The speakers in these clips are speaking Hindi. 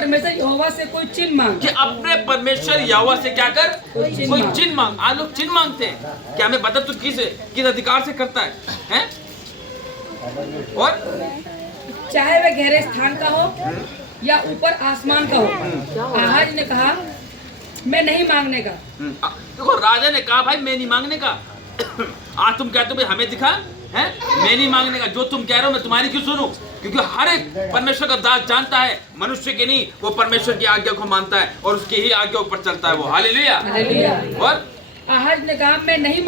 परमेश्वर यहोवा से कोई चिन्ह मांग। कि अपने परमेश्वर यहोवा से क्या कर, कोई चिन्ह कोई मांग। चिन्ह मांग। आज लोग चिन्ह मांगते हैं। क्या हमें बता तू किस अधिकार से करता है? और चाहे वह गहरे स्थान का हो या ऊपर आसमान का हो। आहाज ने कहा मैं नहीं मांगने का। देखो राजा ने कहा भाई मैं नहीं मांगने का। आज तुम कहते हो भाई हमें दिखा है, मैं नहीं मांगने का। जो तुम कह रहे हो मैं तुम्हारी क्यों सुनूं? क्योंकि हर एक परमेश्वर का दास जानता है मनुष्य के नहीं, वो परमेश्वर की आज्ञा को मानता है और उसकी ही आज्ञा ऊपर चलता है वो। हालेलुया। और आहाज ने कहा मैं नहीं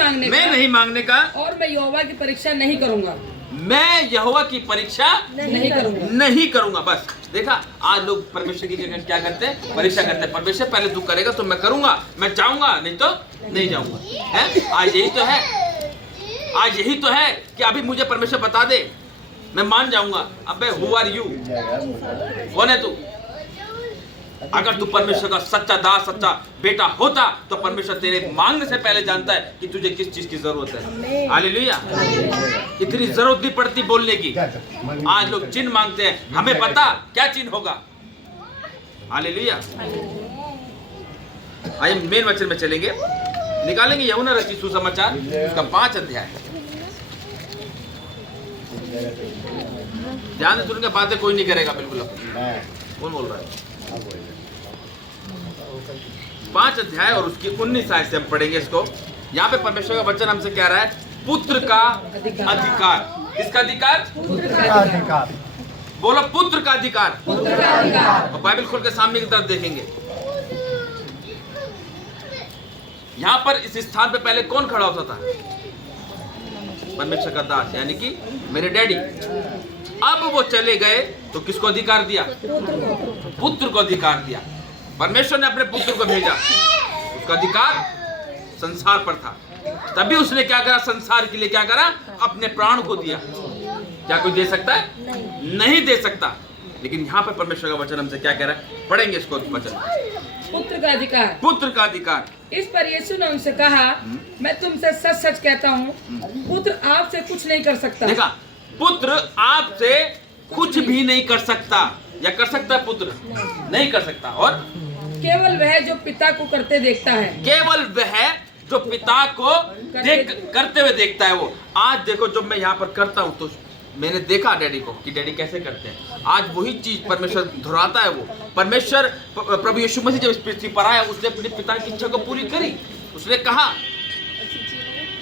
मांगने का और मैं यहोवा की परीक्षा नहीं करूंगा। मैं यहोवा की परीक्षा नहीं करूंगा। बस देखा, आज लोग परमेश्वर की क्या करते हैं? परीक्षा करते हैं। परमेश्वर पहले तू करेगा तो मैं करूंगा, मैं चाहूंगा नहीं तो नहीं जाऊंगा। है आज यही तो है। आज यही तो है कि अभी मुझे परमेश्वर बता दे, मैं मान जाऊंगा। अबे हु आर यू? कौन है तू? अगर तू परमेश्वर का सच्चा दास, सच्चा बेटा होता तो परमेश्वर तेरे मांगने से पहले जानता है कि तुझे किस चीज की जरूरत है। हालेलुया। इतनी जरूरत नहीं पड़ती बोलने की। आज लोग चिन्ह मांगते हैं, हमें पता क्या चिन्ह होगा। हालेलुया। आइए मेन वचन में चलेंगे, निकालेंगे यूहन्ना रचित सुसमाचार उसका 5 अध्याय। ध्यान से सुनेंगे, बातें कोई नहीं करेगा बिल्कुल। कौन बोल रहा है? 5 अध्याय और उसकी 19 आयत से हम पढ़ेंगे इसको। यहाँ पे परमेश्वर का वचन हमसे कह रहा है पुत्र का अधिकार। किसका अधिकार? बोलो पुत्र का अधिकार। और बाइबल खोल के सामने की तरफ देखेंगे। यहाँ पर इस स्थान पे पहले कौन खड़ा होता था? परमेश्वर का दास, यानी कि मेरे डैडी। अब वो चले गए तो किसको अधिकार दिया? पुत्र को अधिकार दिया। परमेश्वर ने अपने पुत्र को भेजा, उसका अधिकार संसार पर था। तभी उसने क्या करा? संसार के लिए क्या करा? अपने प्राण को दिया। क्या कोई दे सकता है? नहीं दे सकता। लेकिन यहाँ पर परमेश्वर का वचन हमसे क्या कह रहा है? पढ़ेंगे इसको वचन। पुत्र का अधिकार। पुत्र का अधिकार। इस पर यीशु ने उनसे कहा मैं तुमसे सच सच कहता हूँ, पुत्र आपसे कुछ नहीं कर सकता। देखा, पुत्र आपसे कुछ भी नहीं कर सकता। या कर सकता है? पुत्र नहीं कर सकता। और केवल वह जो पिता को करते देखता है। केवल वह जो पिता को करते हुए देखता है वो। आज देखो, जब मैं यहाँ पर करता हूँ तो मैंने देखा डैडी को कि डैडी कैसे करते हैं। आज वही चीज परमेश्वर दोहराता है। वो परमेश्वर प्रभु यीशु मसीह जब इस पृथ्वी पर आया, उसने अपने पिता की इच्छा को पूरी करी। उसने कहा,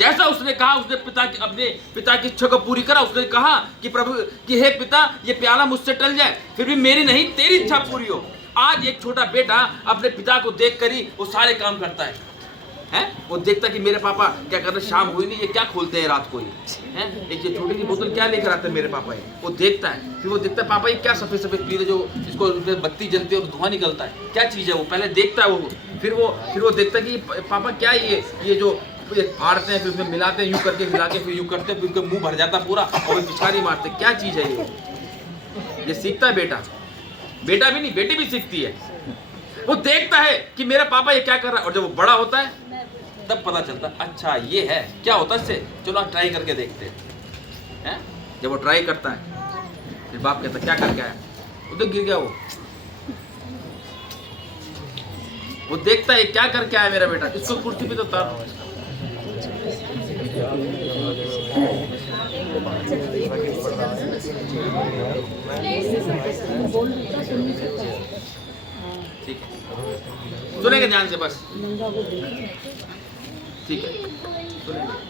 जैसा उसने कहा, उसने अपने पिता की इच्छा को पूरी करा। उसने कहा कि प्रभु कि हे पिता, ये प्याला मुझसे टल जाए, फिर भी मेरी नहीं तेरी इच्छा पूरी हो। आज एक छोटा बेटा अपने पिता को देख कर ही वो सारे काम करता है। वो देखता कि मेरे पापा क्या कर रहे, शाम हुई नहीं, ये क्या खोलते हैं रात को, ये एक ये छोटी सी बोतल क्या लेकर आते हैं मेरे पापा। ये वो देखता है, फिर वो देखता है पापा ये क्या सफेद सफेद पीले जो इसको बत्ती जलती है और धुआं निकलता है, क्या चीज़ है वो? पहले देखता है वो। फिर वो देखता है कि पापा क्या ये जो फाड़ते हैं, फिर उसमें मिलाते हैं, यूँ करके मिला के फिर यूँ करते हैं, फिर उसका मुँह भर जाता पूरा और पिचकारी मारते, क्या चीज़ है ये सीखता है बेटा। बेटा भी नहीं, बेटी भी सीखती है। वो देखता है कि मेरा पापा ये क्या कर रहा है। और जब वो बड़ा होता है तब पता चलता, अच्छा ये है, क्या होता है इससे, चलो ट्राई करके देखते हैं। जब वो ट्राई करता है फिर बाप कहता क्या करके आया? उधर गिर गया वो देखता है क्या करके आया मेरा बेटा, इसको कुर्सी पे तो उतारो। ठीक है, सुनेंगे ध्यान से बस। ठीक है, सुनेंगे।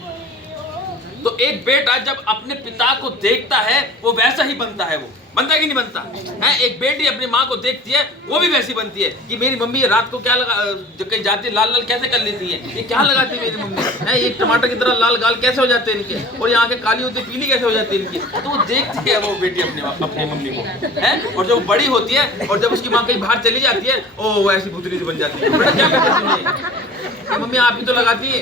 तो एक बेटा जब अपने पिता को देखता है वो वैसा ही बनता है। वो बनता है कि नहीं बनता है? एक बेटी अपनी माँ को देखती है वो भी वैसी बनती है कि मेरी मम्मी रात को क्या लगा, जो कहीं जाती है लाल लाल कैसे कर लेती है, ये क्या लगाती है मेरी मम्मी है, ये टमाटर की तरह लाल गाल कैसे हो जाते हैं इनके, और यहाँ के काली होती पीली कैसे हो जाती है इनकी। तो वो देखती है वो बेटी अपने मम्मी को है। और जब बड़ी होती है और जब उसकी माँ कहीं बाहर चली जाती है, ओ वो ऐसी भुतरी से बन जाती है। बेटा क्या करती है मम्मी, आप ही तो लगाती है,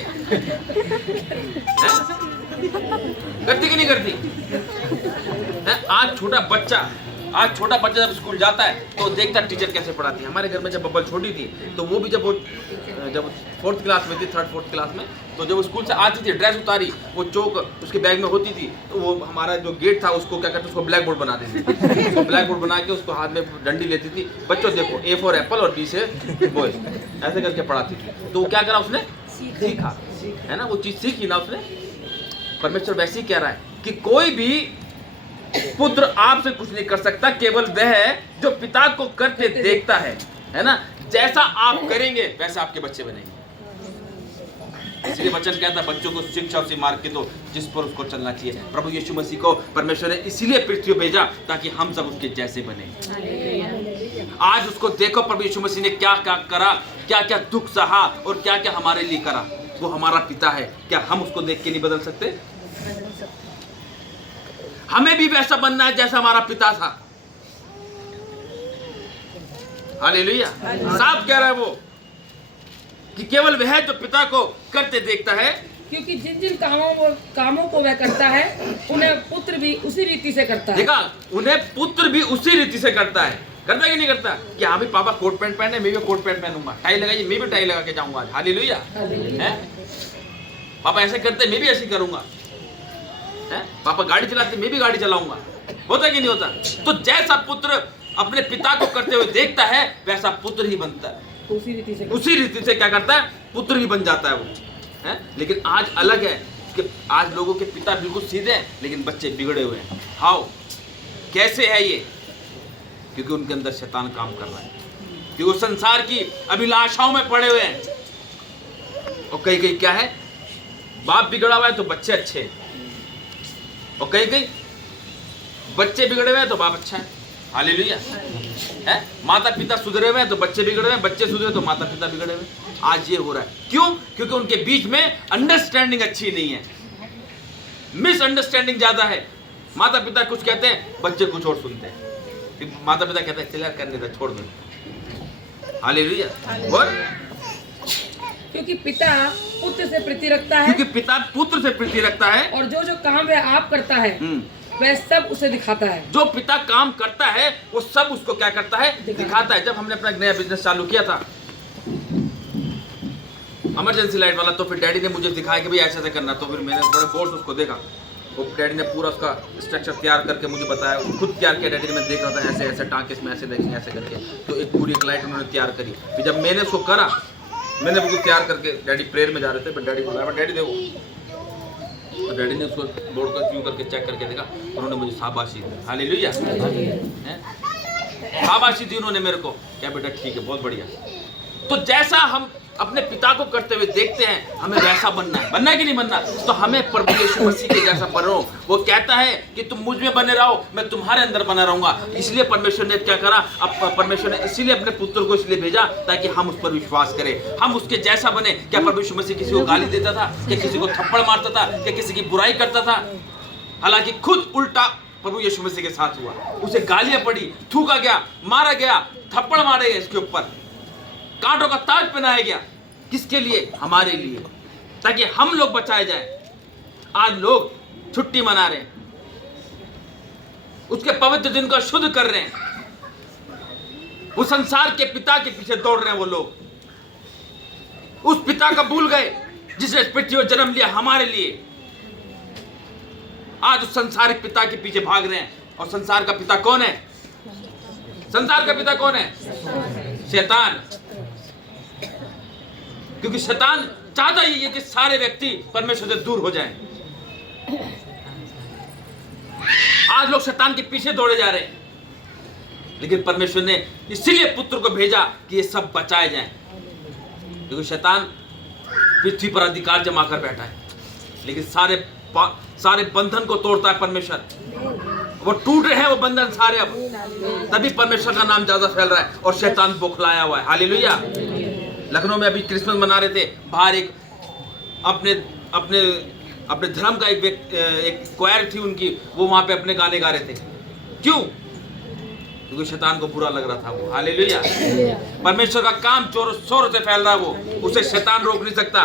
करती कि नहीं करती है? आज छोटा बच्चा आज छोटा बच्चा जब स्कूल जाता है तो देखता है टीचर कैसे पढ़ाती है। हमारे घर में जब बब्बल छोटी थी तो वो भी जब 4th क्लास में थी, 3rd 4th क्लास में, तो जब स्कूल से आती थी ड्रेस उतारी, वो चौक उसके बैग में होती थी, तो वो हमारा जो गेट था उसको क्या करते, उसको ब्लैक बोर्ड बना देती थी। उसको ब्लैक बोर्ड बना के उसको हाथ में डंडी लेती थी, बच्चों देखो A फॉर एप्पल और B से बॉय, ऐसे करके पढ़ाती थी। तो क्या करा उसने, सीखा, है ना, वो चीज़ सीखी ना उसने। परमेश्वर वैसे ही कह रहा है कि कोई भी पुत्र आपसे कुछ नहीं कर सकता, केवल वह जो पिता को करते देखता है ना। जैसा आप करेंगे वैसा आपके बच्चे बनेंगे। इसलिए वचन कहता है बच्चों को शिक्षा से मार्ग के दो जिस पर उसको चलना चाहिए। प्रभु यीशु मसीह को परमेश्वर ने इसीलिए पृथ्वी पर भेजा ताकि हम सब उसके जैसे बने। आज उसको देखो, प्रभु यीशु मसीह ने क्या क्या करा, क्या क्या दुख सहा और क्या क्या हमारे लिए करा। वो हमारा पिता है, क्या हम उसको देख के नहीं बदल सकते? हमें भी वैसा बनना है जैसा हमारा पिता था। हालेलुया। साफ कह रहा है वो कि केवल वह जो पिता को करते देखता है, क्योंकि जिन जिन कामों को वह करता है उन्हें पुत्र भी उसी रीति से करता है। देखा, उन्हें पुत्र भी उसी रीति से करता है। करता है कि नहीं करता? कि हाँ भाई पापा कोट पैंट पहने, मैं भी कोट पैंट पहनूंगा, टाई लगाइए, मैं भी टाई लगा के जाऊंगा आज। हालेलुया। हैं? पापा ऐसे करते, मैं भी ऐसे करूंगा। हैं? पापा गाड़ी चलाते, मैं भी गाड़ी चलाऊंगा। होता है कि नहीं होता? तो जैसा पुत्र अपने पिता को करते हुए देखता है वैसा पुत्र ही बनता है। उसी रीति से क्या करता है, पुत्र ही बन जाता है वो। है? लेकिन आज अलग है कि आज लोगों के पिता बिल्कुल सीधे हैं लेकिन बच्चे बिगड़े हुए हैं। हाउ, कैसे है ये? क्योंकि उनके अंदर शैतान काम कर रहा है, क्योंकि वो संसार की अभिलाषाओं में पड़े हुए हैं। और कहीं कहीं क्या है, बाप बिगड़ा हुआ है तो बच्चे अच्छे हैं, और कहीं कहीं बच्चे बिगड़े हुए हैं तो बाप अच्छा है। हालेलुया। है? माता पिता सुधरे हुए हैं तो बच्चे बिगड़े हुए हैं, बच्चे सुधरे तो माता पिता बिगड़े हुए हैं। आज ये हो रहा है। क्यों? क्योंकि उनके बीच में अंडरस्टैंडिंग अच्छी नहीं है, मिसअंडरस्टैंडिंग ज्यादा है। माता पिता कुछ कहते हैं, बच्चे कुछ और सुनते हैं। माता पिता कहते हैं चल यार करने दे, छोड़ दो। हालेलुया। और क्योंकि पिता पुत्र से प्रीति रखता है, क्योंकि पिता पुत्र से प्रीति रखता है, और जो काम वह आप करता है वह सब उसे दिखाता है। जो पिता काम करता है वो सब उसको क्या करता है, दिखाता है। जब हमने अपना नया बिजनेस चालू किया था, इमरजेंसी लाइट वाला, तो फिर डैडी ने मुझे दिखाया कि भाई ऐसे ऐसे करना। तो फिर मैंने बड़े गौर से उसको देखा, वो डैडी ने पूरा उसका स्ट्रक्चर तैयार करके मुझे बताया, खुद तैयार किया डैडी ने। मैं देख रहा था ऐसे ऐसे टाँके इसमें ऐसे देखेंगे ऐसे करके, तो एक पूरी एक लाइट उन्होंने तैयार करी। फिर जब मैंने उसको करा, मैंने बिल्कुल तैयार करके, डैडी प्रेयर में जा रहे थे, बट डैडी बोला डैडी देखो, तो डैडी ने उसको बोर्ड का क्यों करके चेक करके देखा, उन्होंने मुझे शाबाशी दी। हालेलुया। शाबाशी दी उन्होंने मेरे को, क्या बेटा ठीक है, बहुत बढ़िया। तो जैसा हम अपने पिता को करते हुए देखते हैं हमें वैसा बनना है। बनना है कि नहीं बनना? तो हमें प्रभु यीशु मसीह के जैसा बनो। वो कहता है कि तुम मुझ में बने रहो, मैं तुम्हारे अंदर बना रहूंगा। इसलिए परमेश्वर ने क्या करा, अब परमेश्वर ने इसीलिए अपने पुत्र को इसलिए भेजा ताकि हम उस पर विश्वास करें, हम उसके जैसा बने। क्या प्रभु यीशु मसीह किसी को गाली देता था? क्या किसी को थप्पड़ मारता था? क्या किसी की बुराई करता था? हालांकि खुद उल्टा प्रभु यीशु मसीह के साथ हुआ। उसे गालियां पड़ी, थूका गया, मारा गया, थप्पड़ मारे गए, इसके ऊपर कांटों का ताज पहनाया गया। किसके लिए? हमारे लिए, ताकि हम लोग बचाए जाए। आज लोग छुट्टी मना रहे हैं, उसके पवित्र दिन को शुद्ध कर रहे हैं, वो संसार के पिता के पीछे दौड़ रहे हैं। वो लोग उस पिता का भूल गए जिसने पृथ्वी पर जन्म लिया हमारे लिए। आज उस संसारिक पिता के पीछे भाग रहे हैं। और संसार का पिता कौन है? संसार का पिता कौन है? शैतान। क्योंकि शैतान चाहता ही है कि सारे व्यक्ति परमेश्वर से दूर हो जाएं। आज लोग शैतान के पीछे दौड़े जा रहे हैं, लेकिन परमेश्वर ने इसीलिए पुत्र को भेजा कि ये सब बचाए जाएं। क्योंकि शैतान पृथ्वी पर अधिकार जमा कर बैठा है, लेकिन सारे बंधन को तोड़ता है परमेश्वर। वो टूट रहे हैं वो बंधन सारे, अब तभी परमेश्वर का नाम ज्यादा फैल रहा है और शैतान बौखलाया हुआ है। हालेलुया। लखनऊ में अभी क्रिसमस मना रहे थे, बाहर एक अपने धर्म का एक क्वायर थी उनकी, वो वहां पे अपने गाने गा रहे थे। क्यों? क्योंकि शैतान को बुरा लग रहा था वो। हालेलुया। परमेश्वर का काम जोरों शोर से फैल रहा है, वो उसे शैतान रोक नहीं सकता।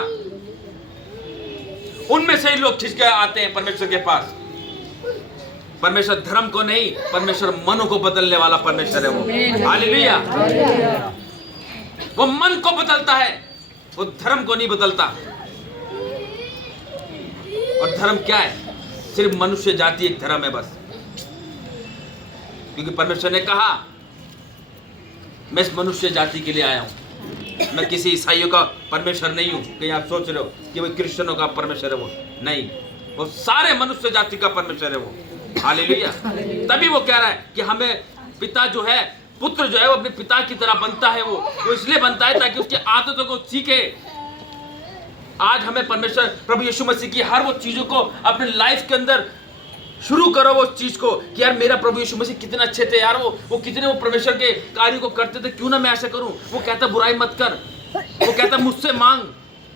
उनमें से ही लोग खिंच के आते हैं परमेश्वर के पास। परमेश्वर धर्म को नहीं, परमेश्वर मनों को बदलने वाला परमेश्वर है वो। हालेलुया। वो मन को बदलता है, वो धर्म को नहीं बदलता। और धर्म क्या है? सिर्फ मनुष्य जाति एक धर्म है बस। क्योंकि परमेश्वर ने कहा मैं इस मनुष्य जाति के लिए आया हूं। मैं किसी ईसाइयों का परमेश्वर नहीं हूं। कहीं आप सोच रहे हो कि वो क्रिश्चियनों का परमेश्वर है, वो नहीं, वो सारे मनुष्य जाति का परमेश्वर है वो। हालेलुया। तभी वो कह रहा है कि हमें पिता जो है, पुत्र जो है वो अपने पिता की तरह बनता है। वो इसलिए बनता है ताकि उसकी आदतों को सीखे। आज हमें परमेश्वर प्रभु यीशु मसीह की हर वो चीजों को अपने लाइफ के अंदर शुरू करो, वो चीज को कि यार मेरा प्रभु यीशु मसीह कितने अच्छे थे यार, वो कितने वो परमेश्वर के कार्यों को करते थे, क्यों ना मैं ऐसा करूं। वो कहता बुराई मत कर, वो कहता मुझसे मांग,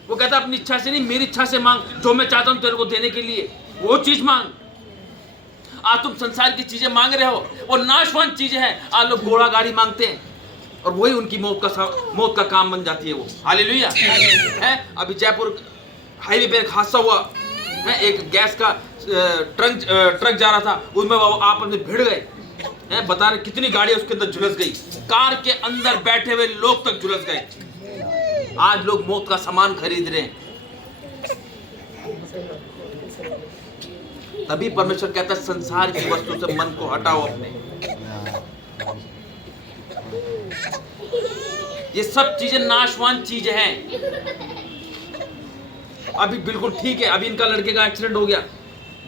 वो कहता अपनी इच्छा से नहीं मेरी इच्छा से मांग, जो मैं चाहता हूं तेरे को देने के लिए वो चीज मांग। आज तुम संसार की चीजें मांग रहे हो, वो नाशवान चीजें हैं। आज लोग घोड़ा गाड़ी मांगते हैं और वही उनकी मौत का काम बन जाती है वो। हालेलुया। है अभी जयपुर हाईवे पे एक हादसा हुआ है, एक गैस का ट्रक जा रहा था, उसमें आपस में भिड़ गए हैं। बता रहे कितनी गाड़ियां उसके अंदर झुलस गई, कार के अंदर बैठे हुए लोग तक झुलस गए। आज लोग मौत का सामान खरीद रहे हैं। तभी परमेश्वर कहता है संसार की वस्तु से मन को हटाओ अपने। ये सब चीजें नाशवान चीजें हैं। अभी बिल्कुल ठीक है, अभी इनका लड़के का एक्सीडेंट हो गया,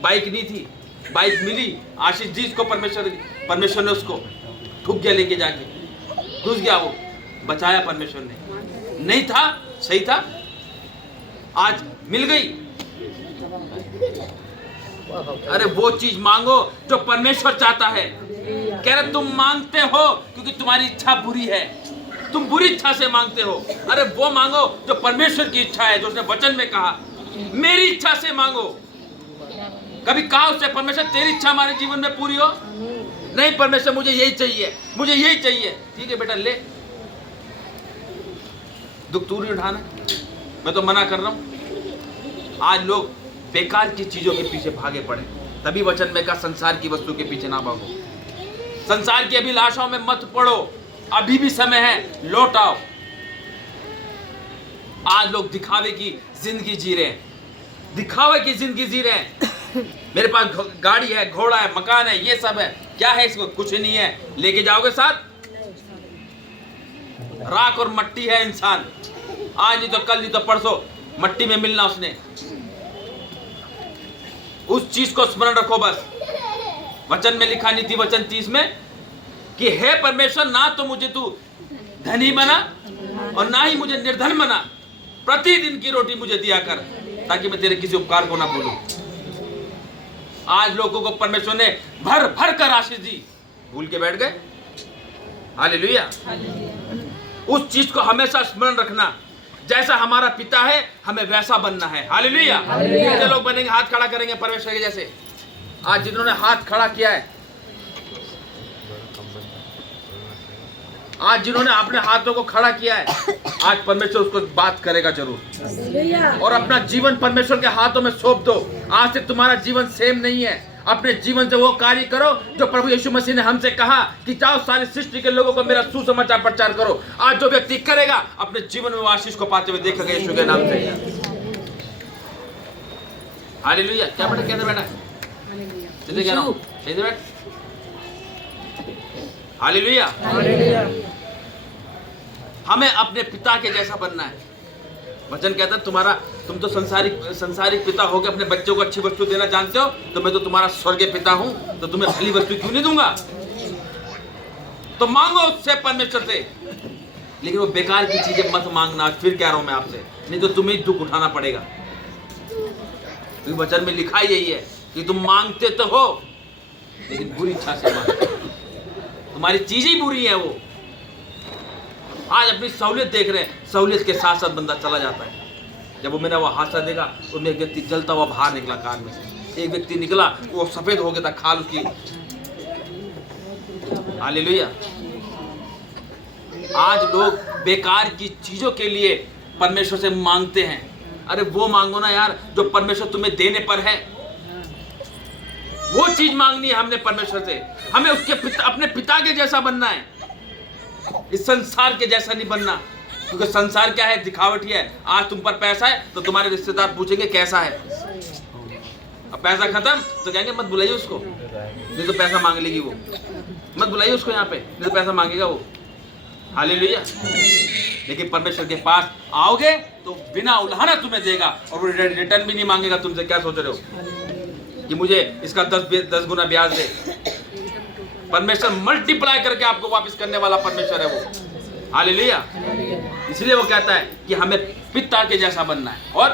बाइक नहीं थी, बाइक मिली, आशीष जी इसको परमेश्वर ने उसको ठुक गया, लेके जाके घुस गया, वो बचाया परमेश्वर ने। नहीं था, सही था, आज मिल गई। अरे वो चीज मांगो जो परमेश्वर चाहता है। कह रहे तुम मांगते हो क्योंकि तुम्हारी इच्छा बुरी है, तुम बुरी इच्छा से मांगते हो। अरे वो मांगो जो परमेश्वर की इच्छा है, जो उसने वचन में कहा मेरी इच्छा से मांगो। कभी कहा उससे परमेश्वर तेरी इच्छा हमारे जीवन में पूरी हो? नहीं, परमेश्वर मुझे यही चाहिए, मुझे यही चाहिए। ठीक है बेटा ले, दुख तू नहीं उठाना, मैं तो मना कर रहा हूं। आज लोग बेकार की चीजों के पीछे भागे पड़े। तभी वचन में कहा संसार की वस्तु के पीछे ना भागो, संसार की अभिलाषाओं में मत पड़ो, अभी भी समय है, लौट आओ। आज लोग दिखावे की जिंदगी जी रहे हैं, दिखावे की जिंदगी जी रहे हैं। मेरे पास गाड़ी है, घोड़ा है, मकान है, ये सब है, क्या है इसको? कुछ नहीं है। लेके जाओगे साथ? राख और मट्टी है इंसान, आज नहीं तो कल, नहीं तो परसों मट्टी में मिलना उसने। उस चीज को स्मरण रखो बस। वचन में लिखा नीति वचन 30 में कि हे परमेश्वर, ना तो मुझे तू धनी बना और ना ही मुझे निर्धन बना, प्रतिदिन की रोटी मुझे दिया कर, ताकि मैं तेरे किसी उपकार को ना भूलूं। आज लोगों को परमेश्वर ने भर भर कर आशीष दी, भूल के बैठ गए। हालेलुया। उस चीज को हमेशा स्मरण रखना, जैसा हमारा पिता है हमें वैसा बनना है। हालेलुया। कितने लोग बनेंगे, हाथ खड़ा करेंगे परमेश्वर के जैसे? आज जिन्होंने हाथ खड़ा किया है, आज जिन्होंने अपने हाथों को खड़ा किया है, आज परमेश्वर उसको बात करेगा जरूर। और अपना जीवन परमेश्वर के हाथों में सौंप दो। आज से तुम्हारा जीवन सेम नहीं है। अपने जीवन से वो कार्य करो जो प्रभु यीशु मसीह ने हमसे कहा कि जाओ सारी सृष्टि के लोगों को मेरा सुसमाचार प्रचार करो। आज जो व्यक्ति करेगा अपने जीवन में वो आशीष को पाते हुए देखेगा यीशु के नाम से। हालेलुया। क्या बेटा कहते बेटा? चलिए कह रहा हूं, सही बेटा। हालेलुया। हमें अपने पिता के जैसा बनना है। वचन कहता है तुम तो संसारिक पिता होकर अपने बच्चों को अच्छी वस्तु देना जानते हो, तो मैं तो तुम्हारा स्वर्गीय पिता हूं, तो तुम्हें भली वस्तु क्यों नहीं दूंगा? तो मांगो उससे, परमेश्वर से। लेकिन वो बेकार की चीजें मत मांगना। फिर कह रहा हूं मैं आपसे, नहीं तो तुम्हें ही दुख उठाना पड़ेगा। वचन में लिखा ही यही है कि तुम मांगते तो हो लेकिन बुरी इच्छा से मांगते, तुम्हारी चीज ही बुरी है। वो आज अपनी सहूलियत देख रहे हैं, सहूलियत के साथ साथ बंदा चला जाता है। जब वो मेरा वो हादसा देखा, उसमें एक व्यक्ति जलता हुआ बाहर निकला कार में से, एक व्यक्ति निकला वो सफेद हो गया था, खाल उसकी। हालेलुया। आज लोग बेकार की चीजों के लिए परमेश्वर से मांगते हैं। अरे वो मांगो ना यार जो परमेश्वर तुम्हें देने पर है। वो चीज मांगनी है हमने परमेश्वर से। हमें उसके अपने पिता के जैसा बनना है, इस संसार के जैसा नहीं बनना। क्योंकि संसार क्या है, दिखावटी है। आज तुम पर पैसा है तो तुम्हारे रिश्तेदार पूछेंगे कैसा है, अब पैसा खत्म तो कहेंगे मत बुलाइए उसको, नहीं तो पैसा मांग लेगी वो, मत बुलाइए उसको यहाँ पे, नहीं तो पैसा मांगेगा वो। हालेलुया। लेकिन परमेश्वर के पास आओगे तो बिना उल्हाना तुम्हें देगा, और वो रिटर्न भी नहीं मांगेगा तुमसे। क्या सोच रहे हो कि मुझे इसका 10 गुना ब्याज दे? परमेश्वर मल्टीप्लाई करके आपको वापस करने वाला परमेश्वर है वो। हालेलुया। इसलिए वो कहता है कि हमें पिता के जैसा बनना है। और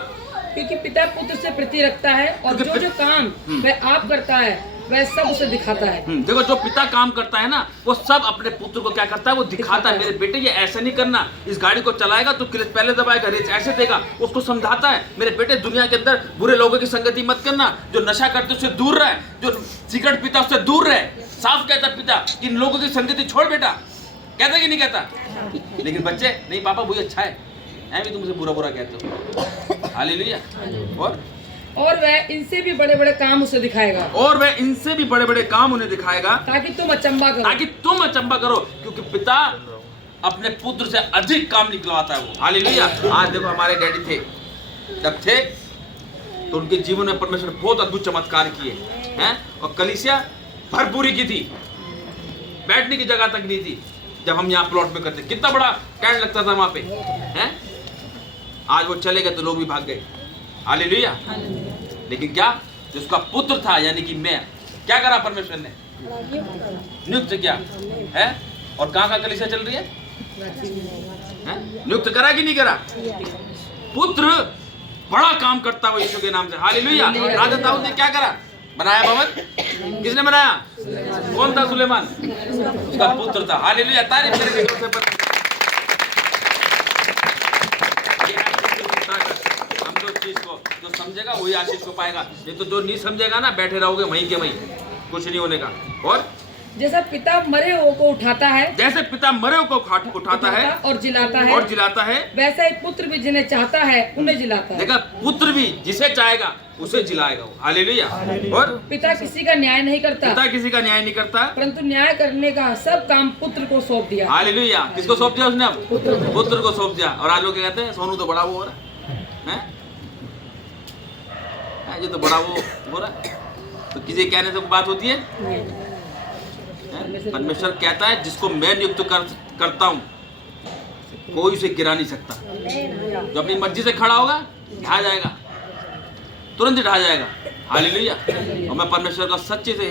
क्योंकि पिता पुत्र से प्रीति रखता है, और जो काम वह आप करता है वह सब उसे दिखाता है। देखो, जो पिता काम करता है ना, वो सब अपने पुत्र को क्या करता है, वो दिखाता है। मेरे बेटे ये ऐसा नहीं करना, इस गाड़ी को चलाएगा तो क्लच पहले दबाएगा, रेस ऐसे देगा, उसको समझाता है। मेरे बेटे दुनिया के अंदर बुरे लोगों की संगति मत करना, जो नशा करते उससे दूर रहे, जो सिगरेट पीता उससे दूर रहे। साफ कहता पिता कि इन लोगों की संगति छोड़ बेटा। कहता कि नहीं कहता? लेकिन बच्चे नहीं, पापा वही अच्छा है, भी तुमसे बुरा बुरा कहते हो। हालेलुया। और वह इनसे भी बड़े बड़े काम उसे दिखाएगा, और वह इनसे भी बड़े बड़े काम उन्हें दिखाएगा, ताकि तुम अचंबा करो, क्योंकि पिता अपने पुत्र से अधिक काम निकलवाता है वो। हालेलुया। आज देखो, हमारे डैडी थे, जब थे तो उनके जीवन में परमेश्वर ने बहुत अद्भुत चमत्कार किए हैं, और कलीसिया भरपूरी की थी, बैठने की जगह तक नहीं थी। जब हम यहाँ प्लॉट में करते, कितना बड़ा टेंट लगता था वहां पे, हैं? आज वो चले गए तो लोग भी भाग गए। हालेलुया। लेकिन क्या, जो उसका पुत्र था, यानी कि मैं, क्या करा परमेश्वर ने? नियुक्त किया है। और कहाँ का कलीसिया चल रही है? नियुक्त करा कि नहीं करा? पुत्र बड़ा काम करता हुआ यीशु के नाम से। हालेलुया। राजा दाऊद ने क्या करा? बनाया भवन। किसने बनाया? कौन था? सुलेमान, उसका पुत्र था। हालेलुया। तारीफ करें। हम तो चीज को जो समझेगा वही आशीष को पाएगा, ये तो जो नहीं समझेगा ना, बैठे रहोगे वहीं के वहीं, कुछ नहीं होने का। और जैसा पिता मरे हुए को उठाता है, जैसे पिता मरे हुए को उठाता है और जिलाता है, वैसा ही पुत्र भी जिन्हें चाहता है उन्हें जिलाता है। देखा, पुत्र भी जिसे चाहेगा उसे जिलाएगा वो। हालेलुया। और पिता किसी का न्याय नहीं करता, परंतु न्याय करने का सब काम पुत्र को सौंप दिया। हालेलुया। किसको सौंप दिया उसने? अब पुत्र को सौंप दिया। और आज लोग क्या कहते हैं, सोनू तो बड़ा वो हो रहा है, ये तो बड़ा वो हो रहा है, तो किसी कहने से बात होती है? परमेश्वर कहता है जिसको मैं नियुक्त करता हूँ कोई उसे गिरा नहीं सकता। जो अपनी मर्जी से खड़ा होगा ढा जाएगा, तुरंत ही ढा जाएगा। हालेलुया। और मैं परमेश्वर का सच्चे से,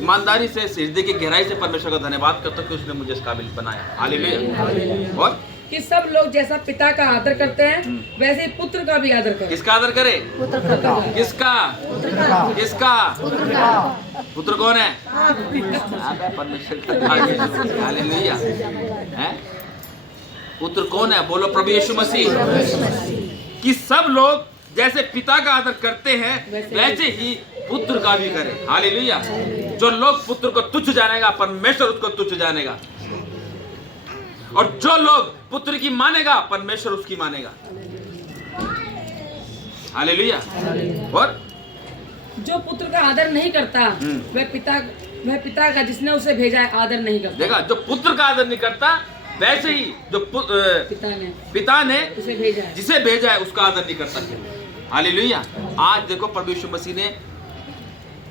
ईमानदारी से, हृदय की गहराई से परमेश्वर का धन्यवाद करता हूँ कि उसने मुझे इस काबिल बनाया। हालेलुया। और कि सब लोग जैसा पिता का आदर करते हैं वैसे ही पुत्र का भी आदर करें। किसका आदर करे? किसका? पुत्र कौन है? परमेश्वर का। हालेलुया। पुत्र कौन है? बोलो, प्रभु यीशु मसीह। कि सब लोग जैसे पिता का आदर करते हैं वैसे ही पुत्र का भी करें। हालेलुया। जो लोग पुत्र को तुच्छ जानेगा, परमेश्वर उसको तुच्छ जानेगा, और जो लोग पुत्र की मानेगा, परमेश्वर उसकी मानेगा। हालेलुया। और जो पुत्र का आदर नहीं करता वह पिता का जिसने उसे भेजा है आदर नहीं करता। देखा, जो पुत्र का आदर नहीं करता वैसे ही जो पिता ने जिसे भेजा है उसका आदर नहीं करता। हालेलुया। आज देखो, प्रभु यीशु मसीह ने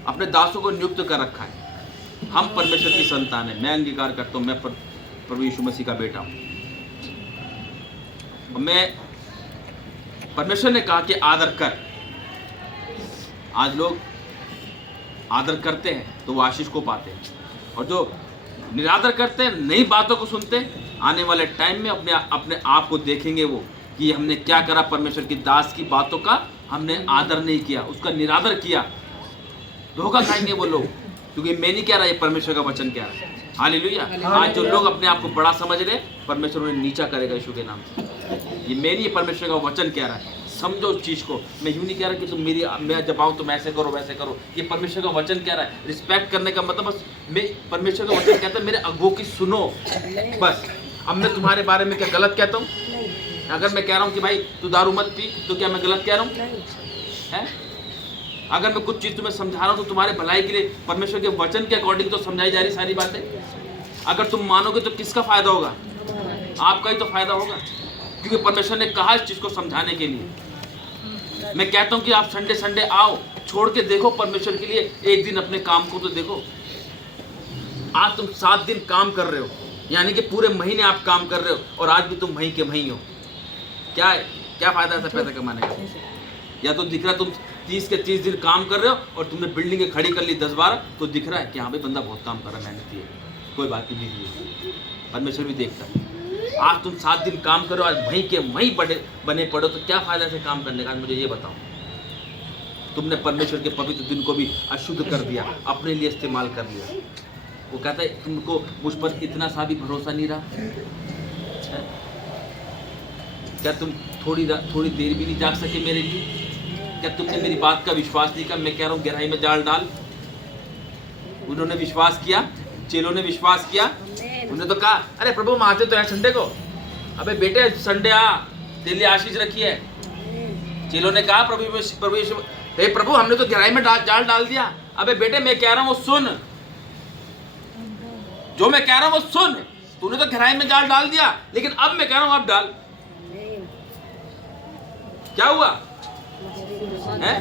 अपने दासों को नियुक्त कर रखा है। हम परमेश्वर की संतान है। मैं अंगीकार करता हूँ, मैं प्रभु यीशु मसीह का बेटा हूँ। मैं, परमेश्वर ने कहा कि आदर कर। आज लोग आदर करते हैं तो वो आशीष को पाते हैं, और जो निरादर करते हैं, नई बातों को सुनते हैं, आने वाले टाइम में अपने आप को देखेंगे वो कि हमने क्या करा। परमेश्वर की दास की बातों का हमने आदर नहीं किया, उसका निरादर किया, धोखा खाएंगे वो लोग। क्योंकि मैं नहीं कह रहा, ये परमेश्वर का वचन कह रहा है। हालेलुया। आज जो लोग अपने आप को बड़ा समझ रहे, परमेश्वर उन्हें नीचा करेगा यीशु के नाम से। ये मेरी परमेश्वर का वचन कह रहा है, समझो उस चीज को। मैं यूं नहीं कह रहा कि तुम मैं जब आऊँ तुम ऐसे करो वैसे करो। ये परमेश्वर का वचन कह रहा है। रिस्पेक्ट करने का मतलब बस, मैं परमेश्वर का वचन कहता है मेरे अगुओं की सुनो बस। अब मैं तुम्हारे बारे में क्या गलत कहता हूँ? अगर मैं कह रहा हूँ कि भाई तू दारू मत पी, तो क्या मैं गलत कह रहा हूँ? अगर मैं कुछ चीज़ तुम्हें समझा रहा हूँ तो तुम्हारे भलाई के लिए परमेश्वर के वचन के अकॉर्डिंग तो समझाई जा रही सारी बातें। अगर तुम मानोगे तो किसका फायदा होगा? आपका ही तो फायदा होगा, क्योंकि परमेश्वर ने कहा इस चीज़ को समझाने के लिए। मैं कहता हूँ कि आप संडे संडे आओ, छोड़ के देखो परमेश्वर के लिए एक दिन अपने काम को तो देखो। आज तुम 7 दिन काम कर रहे हो, यानी कि पूरे महीने आप काम कर रहे हो, और आज भी तुम वहीं के वहीं हो। क्या है, क्या फायदा ऐसा पैसा कमाने का? या तो दिख रहा तुम 30 के 30 दिन काम कर रहे हो और तुमने बिल्डिंगें खड़ी कर ली 10-12, तो दिख रहा है कि हाँ भाई बंदा बहुत काम कर रहा है, मेहनती है, कोई बात नहीं है। परमेश्वर भी देखता है। आज तुम 7 दिन काम करो, आज वहीं के वहीं बने पड़ो, तो क्या फायदा से काम करने का? आज मुझे ये बताओ। तुमने परमेश्वर के पवित्र दिन को भी अशुद्ध कर दिया, अपने लिए इस्तेमाल कर लिया। वो कहता है तुमको मुझ पर इतना सा भी भरोसा नहीं रहा है? क्या तुम थोड़ी देर भी नहीं जाग सके मेरे लिए? क्या तुमने मेरी बात का विश्वास नहीं किया? मैं कह रहा हूँ गहराई में जाल डाल। उन्होंने विश्वास किया, चेलों ने विश्वास किया। उन्होंने तो कहा अरे प्रभु हम आते तो है संडे को। अबे बेटे संडे आ, तेरे लिए आशीष रखी है। चेलों ने कहा प्रभु यीशु, हे प्रभु हमने तो गहराई में जाल डाल दिया। अबे बेटे मैं कह रहा हूँ वो सुन, जो मैं कह रहा हूँ वो सुन। तूने तो गहराई में जाल डाल दिया, लेकिन अब मैं कह रहा हूँ अब डाल। क्या हुआ है?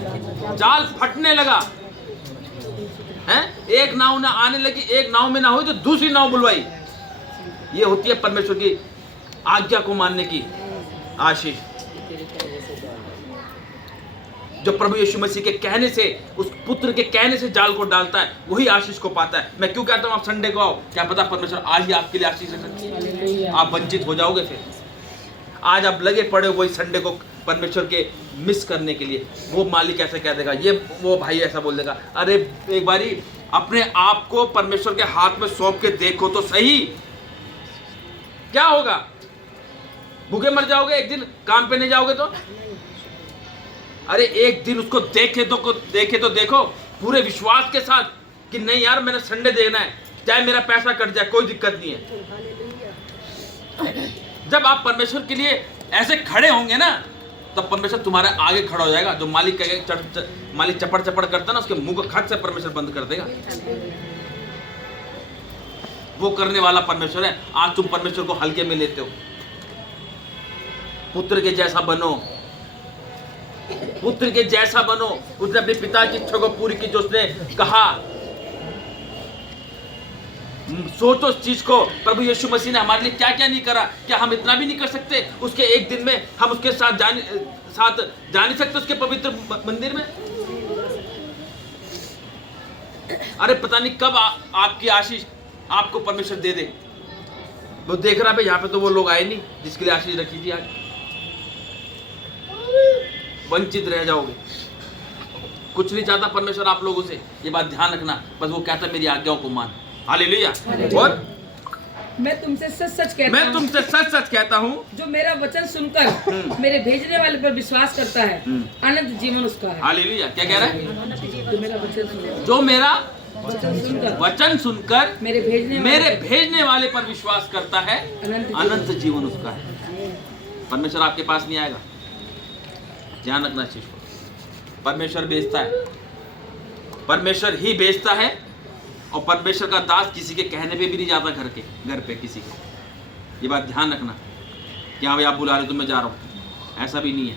जाल फटने लगा है। एक नाव ना आने लगी, एक नाव में ना हुई तो दूसरी नाव बुलवाई। ये होती है परमेश्वर की आज्ञा को मानने की आशीष। जो प्रभु यीशु मसीह के कहने से, उस पुत्र के कहने से जाल को डालता है, वही आशीष को पाता है। मैं क्यों कहता हूँ आप संडे को आओ? क्या पता परमेश्वर आज ही आपके लिए आशीष रख सकती है। आप वंचित हो जाओगे फिर। आज आप लगे पड़े वही संडे को परमेश्वर के मिस करने के लिए। वो मालिक ऐसे कह देगा, ये वो भाई ऐसा बोल देगा, अरे एक बारी अपने आप को परमेश्वर के हाथ में सौंप के देखो तो सही, क्या होगा? भूखे मर जाओगे एक दिन, काम पे नहीं जाओगे तो? अरे एक दिन उसको देखे तो देखो पूरे विश्वास के साथ कि नहीं यार मैंने संडे देखना है, चाहे मेरा पैसा कट जाए कोई दिक्कत नहीं है। जब आप परमेश्वर के लिए ऐसे खड़े होंगे ना, तब परमेश्वर तुम्हारे आगे खड़ा हो जाएगा। जो मालिक मालिक चपड़ करता ना, उसके मुंह को खट से परमेश्वर बंद कर देगा। वो करने वाला परमेश्वर है। आज तुम परमेश्वर को हल्के में लेते हो। पुत्र के जैसा बनो, पुत्र के जैसा बनो। उसने अपने पिता की इच्छा को पूरी की जो उसने कहा। सोचो इस चीज को, प्रभु यीशु मसीह ने हमारे लिए क्या क्या नहीं करा। क्या हम इतना भी नहीं कर सकते? उसके एक दिन में हम उसके साथ जा नहीं सकते उसके पवित्र मंदिर में? अरे पता नहीं कब आपकी आशीष आपको परमेश्वर दे दे। वो देख रहा है यहाँ पे तो वो लोग आए नहीं जिसके लिए आशीष रखी थी। आज वंचित रह जाओगे। कुछ नहीं चाहता परमेश्वर आप लोगों से, ये बात ध्यान रखना। बस वो कहता है मेरी आज्ञाओं को मान। हालेलुया। और मैं तुमसे सच कहता हूँ, जो मेरा वचन सुनकर मेरे भेजने वाले पर विश्वास करता है, अनंत जीवन उसका है। हालेलुया। क्या कह रहा है? जो मेरा वचन सुनकर मेरे भेजने वाले पर विश्वास करता है, अनंत जीवन उसका है। परमेश्वर आपके पास नहीं आएगा। ध्यान रखना चीज को। परमेश्वर बेचता है, परमेश्वर ही बेचता है। और परमेश्वर का दास किसी के कहने पे भी नहीं जाता घर पे किसी को। ये बात ध्यान रखना कि हाँ भाई आप बुला रहे तो मैं जा रहा हूँ, ऐसा भी नहीं है।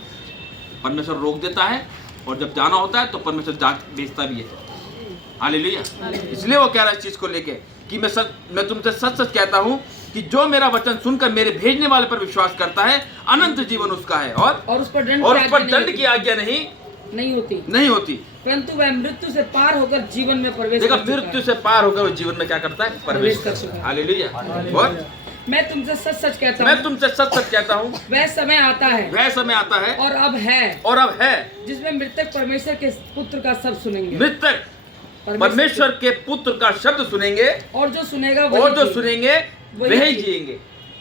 परमेश्वर रोक देता है और जब जाना होता है तो परमेश्वर भेजता भी है। हालेलुया। इसलिए वो कह रहा है इस चीज को लेके कि मैं तुमसे सच कहता हूँ कि जो मेरा वचन सुनकर मेरे भेजने वाले पर विश्वास करता है, अनंत जीवन उसका है। और उस पर दंड की आज्ञा नहीं होती, परंतु वह मृत्यु से पार होकर जीवन में प्रवेश देखा, मृत्यु से पार होकर वो जीवन में क्या करता है? प्रवेश करता है। हालेलुया। और मैं तुमसे सच कहता हूँ, वह समय आता है और अब है जिसमें मृतक परमेश्वर के पुत्र का शब्द सुनेंगे। मृतक परमेश्वर के पुत्र का शब्द सुनेंगे, और जो सुनेंगे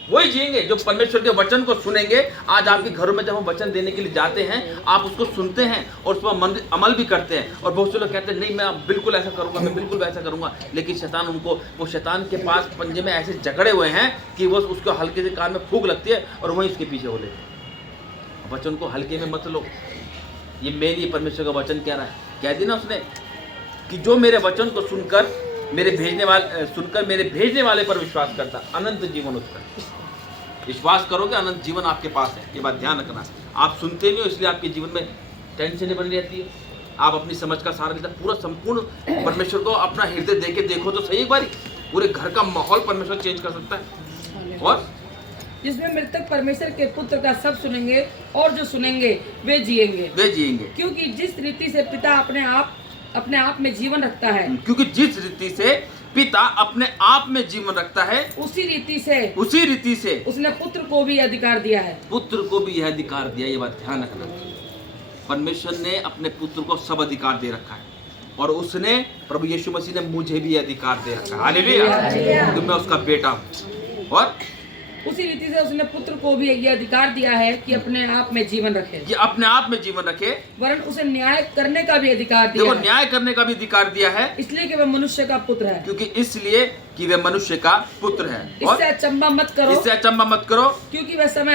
वही जिएंगे जो परमेश्वर के वचन को सुनेंगे। आज आपके घरों में जब हम वचन देने के लिए जाते हैं, आप उसको सुनते हैं और उस पर अमल भी करते हैं। और बहुत से लोग कहते हैं नहीं मैं बिल्कुल ऐसा करूंगा, मैं बिल्कुल वैसा करूंगा, लेकिन शैतान वो शैतान के पास पंजे में ऐसे जकड़े हुए हैं कि वो उसको हल्के से कान में फूंक लगती है और वहीं उसके पीछे हो लेते हैं। वचन को हल्के में मत लो। ये मेन, ये परमेश्वर का वचन कह रहा है। कह दी ना उसने कि जो मेरे वचन को सुनकर मेरे भेजने वाले पर विश्वास करता, अनंत जीवन उसका। विश्वास करोगे अनंत जीवन आपके पास है, ये बात ध्यान रखना। आप सुनते नहीं हो इसलिए आपके जीवन में टेंशन बनी रहती है। आप अपनी समझ का सहारा लेते, पूरा संपूर्ण परमेश्वर को अपना हृदय दे के देखो तो सही, एक बारी पूरे घर का माहौल परमेश्वर चेंज कर सकता है। और जिसमें मृतक परमेश्वर के पुत्र का सब सुनेंगे और जो सुनेंगे वे जिएंगे, क्योंकि जिस रीति से पिता अपने आप में जीवन रखता है, क्योंकि जिस रीति से पिता अपने आप में जीवन रखता है, उसी रीति से उसने पुत्र को भी अधिकार दिया है। पुत्र को भी यह अधिकार दिया, ये बात ध्यान रखना। परमेश्वर ने अपने पुत्र को सब अधिकार दे रखा है, और उसने प्रभु यीशु मसीह ने मुझे भी अधिकार दे रखा है। हालेलुया, तो मैं उसका बेटा हूँ। और उसी रीति से उसने पुत्र को भी यह अधिकार दिया है कि अपने आप में जीवन रखे, वरन उसे न्याय करने का भी अधिकार दिया है। न्याय करने का भी अधिकार दिया है, इसलिए कि वह मनुष्य का पुत्र है, क्योंकि इसलिए कि वह मनुष्य का पुत्र है। इससे अचंभा मत करो, क्योंकि वह समय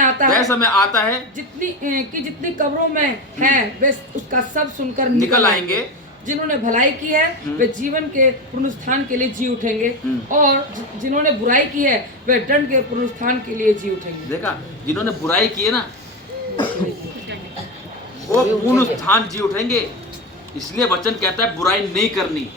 आता है जितनी कब्रों में है वे उसका सब सुनकर निकल आएंगे। जिन्होंने भलाई की है वे जीवन के पुनरुत्थान के लिए जी उठेंगे, और जिन्होंने बुराई की है वे दंड के पुनरुत्थान के लिए जी उठेंगे। देखा, जिन्होंने बुराई की है ना वो पुनरुत्थान जी उठेंगे। इसलिए वचन कहता है बुराई नहीं करनी।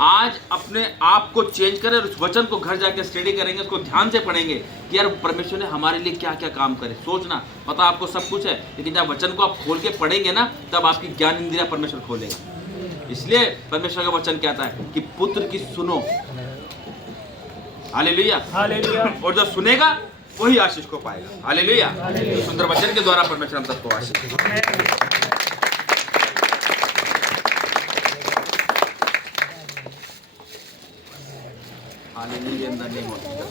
आज अपने आप को चेंज करें और उस वचन को घर जाके स्टडी करेंगे, उसको ध्यान से पढ़ेंगे कि यार परमेश्वर ने हमारे लिए क्या क्या काम करे। सोचना, पता आपको सब कुछ है, लेकिन जब वचन को आप खोल के पढ़ेंगे ना तब आपकी ज्ञान इंद्रिया परमेश्वर खोलेगा। इसलिए परमेश्वर का वचन कहता है कि पुत्र की सुनो। Hallelujah, hallelujah. और जो सुनेगा वही आशीष को पाएगा। हालेलुया। तो सुंदर वचन के द्वारा परमेश्वर हम सबको आशीष देगा। Hallelujah, in the name of Jesus.